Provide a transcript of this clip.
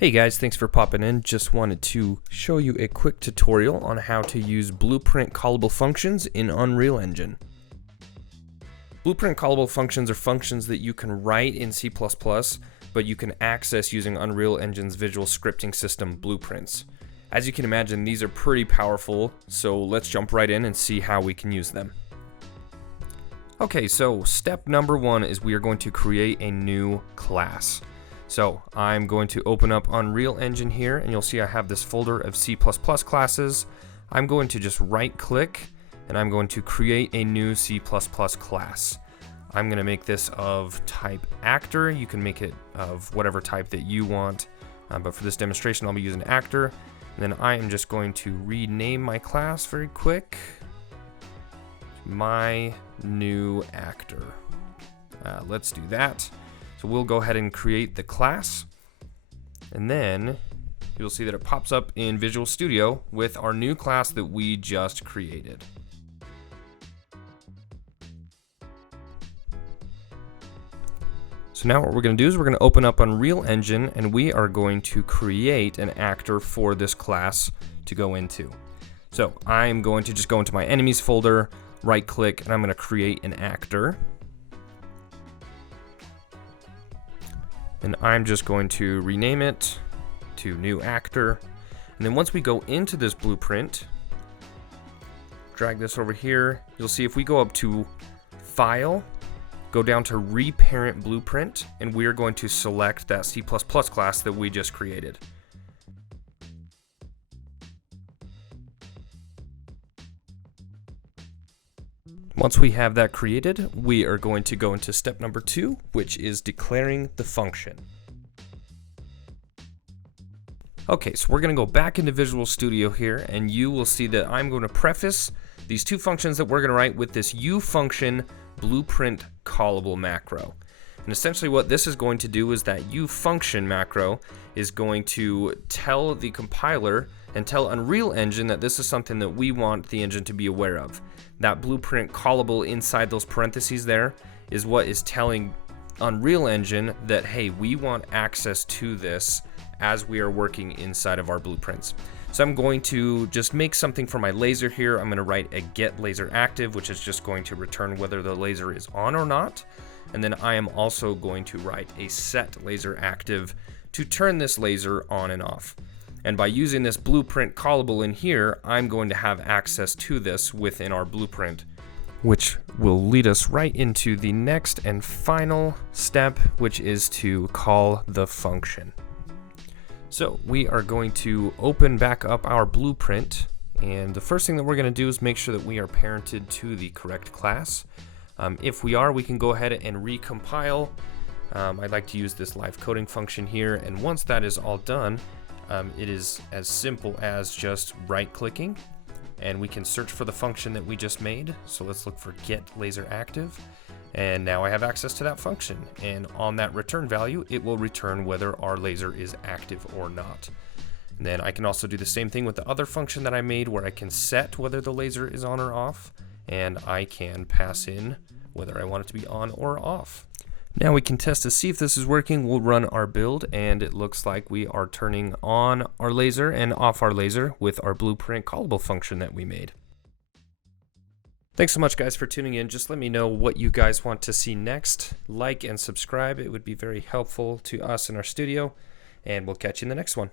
Hey guys, thanks for popping in. Just wanted to show you a quick tutorial on how to use blueprint callable functions in Unreal Engine. Blueprint callable functions are functions that you can write in C++, but you can access using Unreal Engine's visual scripting system, Blueprints. As you can imagine, these are pretty powerful, so let's jump right in and see how we can use them. Okay, so step number one is we are going to create a new class. So I'm going to open up Unreal Engine here, and you'll see I have this folder of C++ classes. I'm going to just right click, and I'm going to create a new C++ class. I'm going to make this of type actor. You can make it of whatever type that you want, but for this demonstration I'll be using actor. And then I am just going to rename my class very quick. My new actor. Let's do that. So we'll go ahead and create the class, and then you'll see that it pops up in Visual Studio with our new class that we just created. So now what we're going to do is we're going to open up Unreal Engine, and we are going to create an actor for this class to go into. So I'm going to just go into my enemies folder, right click, and I'm going to create an actor. And I'm just going to rename it to new actor. And then once we go into this blueprint, drag this over here, you'll see if we go up to File, go down to Reparent Blueprint, and we're going to select that C++ class that we just created. Once we have that created, we are going to go into step number 2, which is declaring the function. Okay, so we're going to go back into Visual Studio here, and you will see that I'm going to preface these two functions that we're going to write with this ufunction blueprint callable macro. And essentially what this is going to do is that ufunction macro is going to tell the compiler and tell Unreal Engine that this is something that we want the engine to be aware of. That blueprint callable inside those parentheses there is what is telling Unreal Engine that, hey, we want access to this as we are working inside of our blueprints. So I'm going to just make something for my laser here. I'm going to write a get laser active, which is just going to return whether the laser is on or not. And then I am also going to write a set laser active to turn this laser on and off. And by using this blueprint callable in here, I'm going to have access to this within our blueprint, which will lead us right into the next and final step, which is to call the function. So we are going to open back up our blueprint, and the first thing that we're going to do is make sure that we are parented to the correct class. If we are, we can go ahead and recompile. I'd like to use this live coding function here, and once that is all done, it is as simple as just right clicking, and we can search for the function that we just made. So let's look for get laser active, and now I have access to that function, and on that return value it will return whether our laser is active or not. And then I can also do the same thing with the other function that I made, where I can set whether the laser is on or off, and I can pass in whether I want it to be on or off. Now we can test to see if this is working. We'll run our build, and it looks like we are turning on our laser and off our laser with our blueprint callable function that we made. Thanks so much, guys, for tuning in. Just let me know what you guys want to see next. Like and subscribe. It would be very helpful to us in our studio, and we'll catch you in the next one.